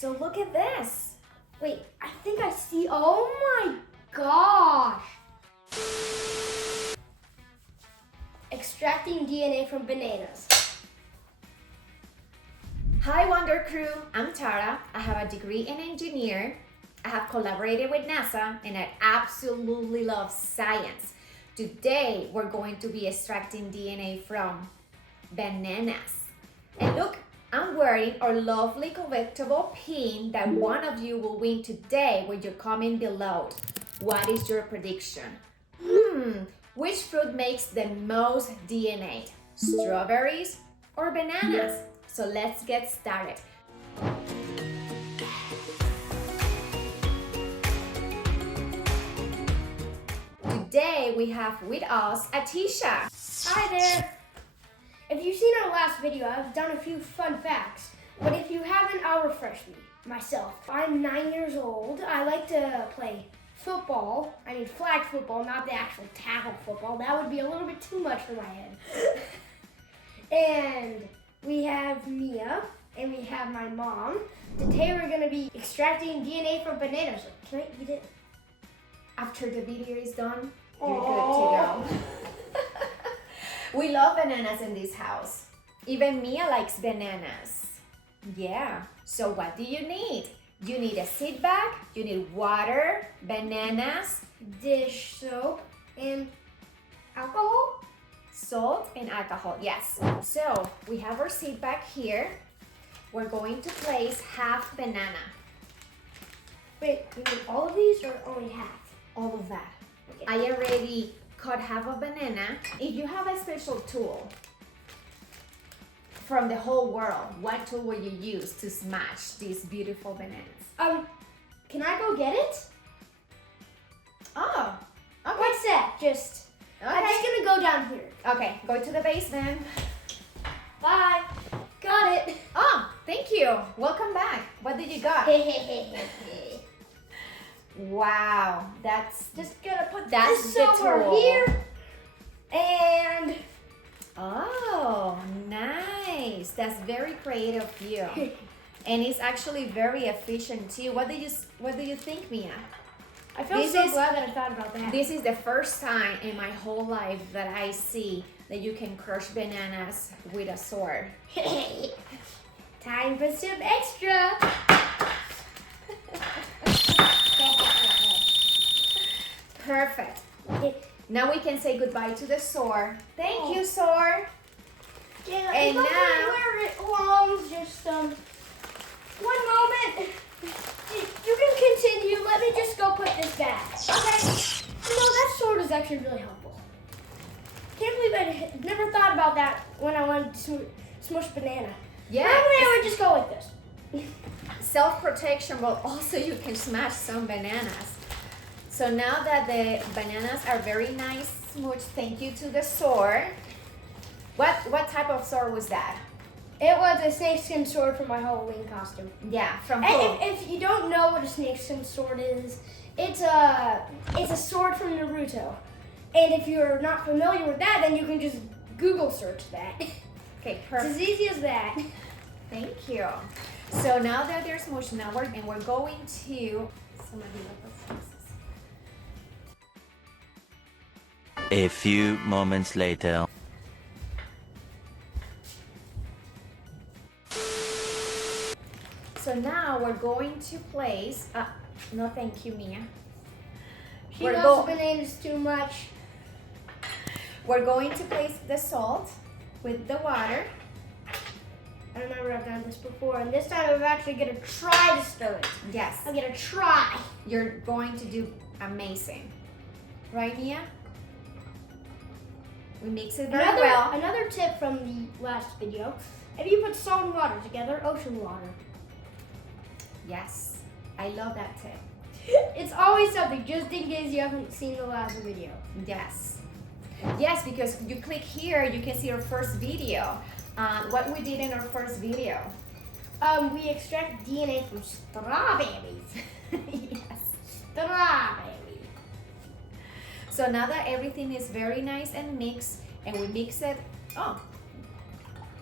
So look at this. Wait, I think I see. Oh my gosh! Extracting DNA from bananas. Hi Wonder Crew, I'm Tara. I have a degree in engineer. I have collaborated with NASA and I absolutely love science. Today we're going to be extracting DNA from bananas. And look, I'm wearing our lovely collectible pin that one of you will win today with your comment below. What is your prediction? Which fruit makes the most DNA? Strawberries or bananas? So let's get started. Today we have with us Atisha. Hi there. If you've seen our last video, I've done a few fun facts. But if you haven't, I'll refresh myself. I'm 9 years old. I like to play football. I mean flag football, not the actual tackle football. That would be a little bit too much for my head. And we have Mia, and we have my mom. Today we're gonna be extracting DNA from bananas. Can I eat it? After the video is done, you're good to go. We love bananas in this house. Even Mia likes bananas. Yeah, so what do you need? You need a seed bag, you need water, bananas, Dish soap and alcohol. salt, and alcohol, yes. So we have our seed bag here. We're going to place half banana. Wait, you mean all of these or only half? All of that. Okay. I already cut half a banana. If you have a special tool from the whole world, what tool will you use to smash these beautiful bananas? Can I go get it? Oh, okay. What's that? I'm just gonna go down here. Okay, go to the basement. Bye. Got it. Oh, thank you. Welcome back. What did you got? Just Wow, that's gonna put That's this the over tool. here. And oh, nice. That's very creative of you. And it's actually very efficient too. What do you think, Mia? I feel This so is- glad that I thought about that. This is the first time in my whole life that I see that you can crush bananas with a sword. Time for some extra. Perfect. Now we can say goodbye to the sword. Thank you, sword. Yeah, And it's now- okay where it belongs. Just one moment. You can continue. Let me just go put this back. Okay. You know, that sword is actually really helpful. Can't believe I never thought about that when I wanted to smush banana. Yeah. Normally I would just go like this. Self-protection, but also you can smash some bananas. So now that the bananas are very nice, smooched, thank you to the sword. What type of sword was that? It was a snakeskin sword for my Halloween costume. Yeah, from And who? if you don't know what a snakeskin sword is, it's a sword from Naruto. And if you're not familiar with that, then you can just Google search that. Okay, It's perfect. as easy as that. Thank you. So now that they're smooshed, now we're going to A few moments later. So now we're going to place. No, thank you, Mia. She We're loves go- bananas too much. We're going to place the salt with the water. I remember I've done this before, and this time I'm actually gonna try to stir it. Yes, I'm gonna try. you're going to do amazing, right, Mia? We mix it very well. Another tip from the last video: if you put salt and water together, ocean water, Yes, I love that tip. it's always something. Just in case you haven't seen the last video. Yes. Yes, because you click here, you can see our first video. What we did in our first video. We extract DNA from strawberries. Yes. Strawberry. So now that everything is very nice and mixed, and we mix it,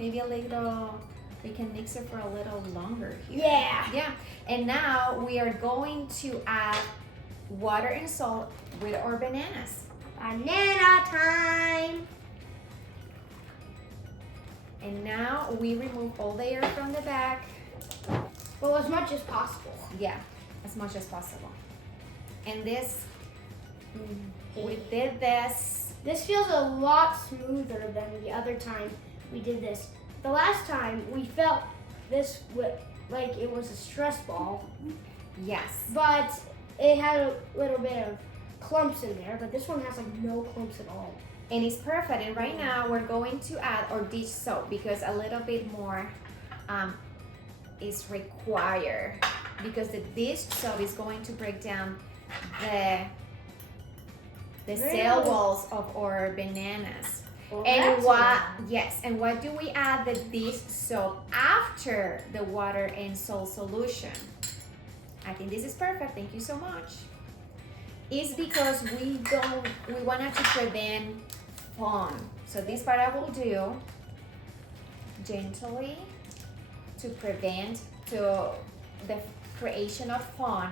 maybe a little We can mix it for a little longer here. Yeah. Yeah. And now we are going to add water and salt with our bananas. Banana time. And now we remove all the air from the back. Well, as much as possible. Yeah, as much as possible. And this, we did this. This feels a lot smoother than the other time we did this. The last time we felt this like it was a stress ball, Yes. but it had a little bit of clumps in there, but this one has like no clumps at all. And it's perfect. And right now we're going to add our dish soap because a little bit more is required because the dish soap is going to break down the cell walls of our bananas. Well, And what? that's Yes. And what do we add the dish soap after the water and salt solution? I think this is perfect. Thank you so much. It's because we wanted to prevent foam. So this part I will do gently to prevent the creation of foam.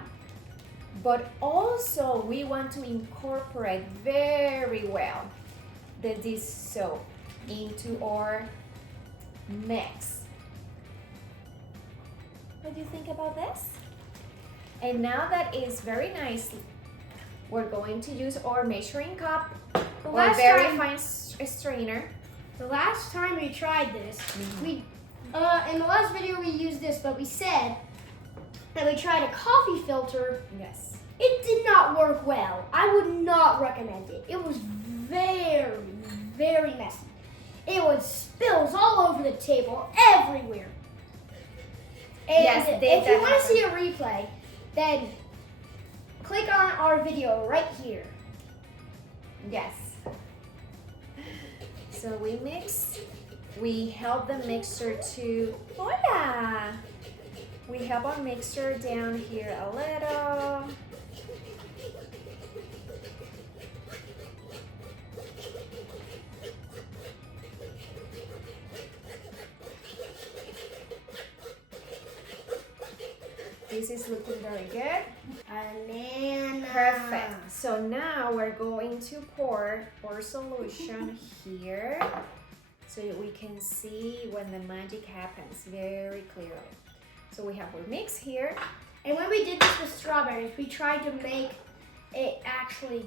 But also we want to incorporate very well the dish soap into our mix. What do you think about this? And now that is very nice, we're going to use our measuring cup or very fine strainer. The last time we tried this, we in the last video we used this, but we said that we tried a coffee filter. Yes. It did not work well. I would not recommend it. It was very, very messy. It was spills all over the table, everywhere. And Yes, if you want to see a replay, then click on our video right here. Yes. So we mix. We help the mixture to, hola! We help our mixture down here a little. This is looking very good. Banana. Perfect. So now we're going to pour our solution here so we can see when the magic happens very clearly. So we have our mix here. And when we did this with strawberries, we tried to make it actually,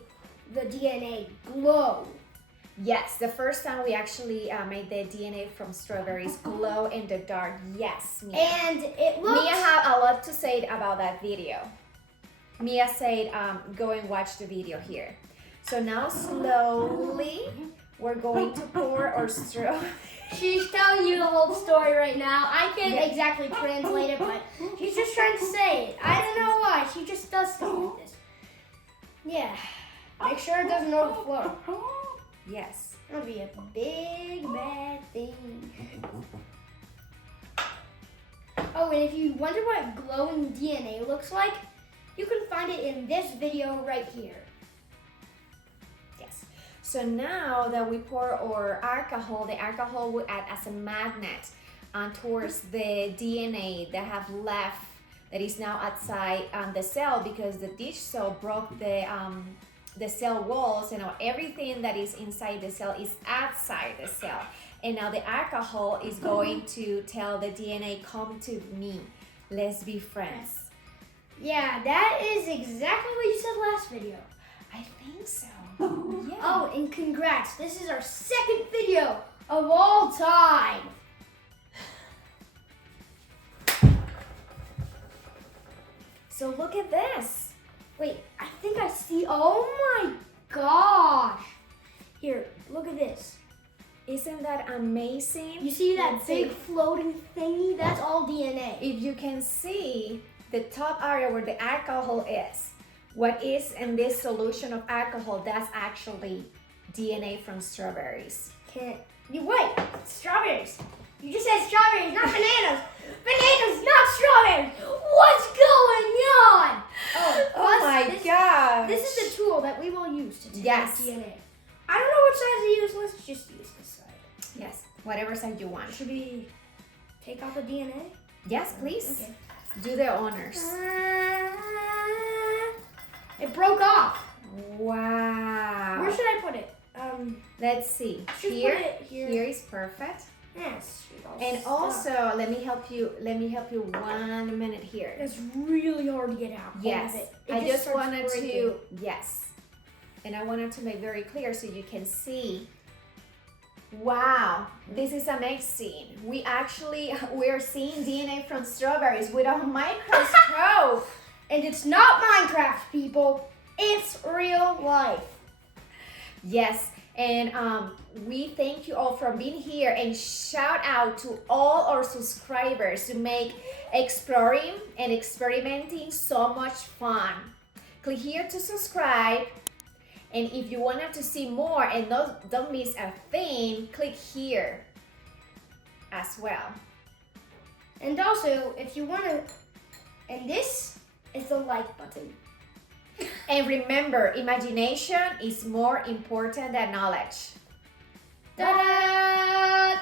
the DNA glow. Yes, the first time we actually made the DNA from strawberries glow in the dark. Yes, Mia. And it looked... Mia have a lot to say about that video. Mia said, go and watch the video here. So now slowly, we're going to pour our straw. She's telling you the whole story right now. I can't exactly translate it, but she's just trying to say it. I don't know why. She just does stuff like this. Yeah. Make sure it doesn't overflow. Yes. That'll be a big bad thing. Oh, and if you wonder what glowing DNA looks like, you can find it in this video right here. Yes. So now that we pour our alcohol, the alcohol will act as a magnet towards the DNA that have left, that is now outside the cell, because the dish soap broke the cell walls. You know, everything that is inside the cell is outside the cell. And now the alcohol is going to tell the DNA, come to me, let's be friends. Yeah, that is exactly what you said last video. I think so. Yeah. Oh, and congrats. This is our second video of all time. So look at this. Wait, I think I see. Oh my gosh. Here, look at this. Isn't that amazing? You see that Let's big see. floating thingy? That's all DNA. If you can see the top area where the alcohol is, what is in this solution of alcohol, that's actually DNA from strawberries. Wait, strawberries. You just said strawberries, not bananas. Bananas, not strawberries. What's going on? Oh my God. This is the tool that we will use to take Yes. DNA. I don't know which side to use. Let's just use this side. Yes, whatever side you want. Should we take out the DNA? Yes, please. Okay. Do the honors. It broke off. Wow. Where should I put it? Let's see. Just Here, put it here. here is perfect. Yes. And also, let me help you 1 minute here. It's really hard to get out. Yes, All of it. I just starts wanted breaking. to, yes. And I wanted to make very clear so you can see. Wow, this is amazing. We're seeing DNA from strawberries with a microscope. And it's not Minecraft, people. It's real life. Yes, and we thank you all for being here, and shout out to all our subscribers to make exploring and experimenting so much fun. Click here to subscribe, and if you wanted to see more and don't miss a thing, click here as well. And also, if you want to, and this is the like button. And remember, imagination is more important than knowledge. Ta-da!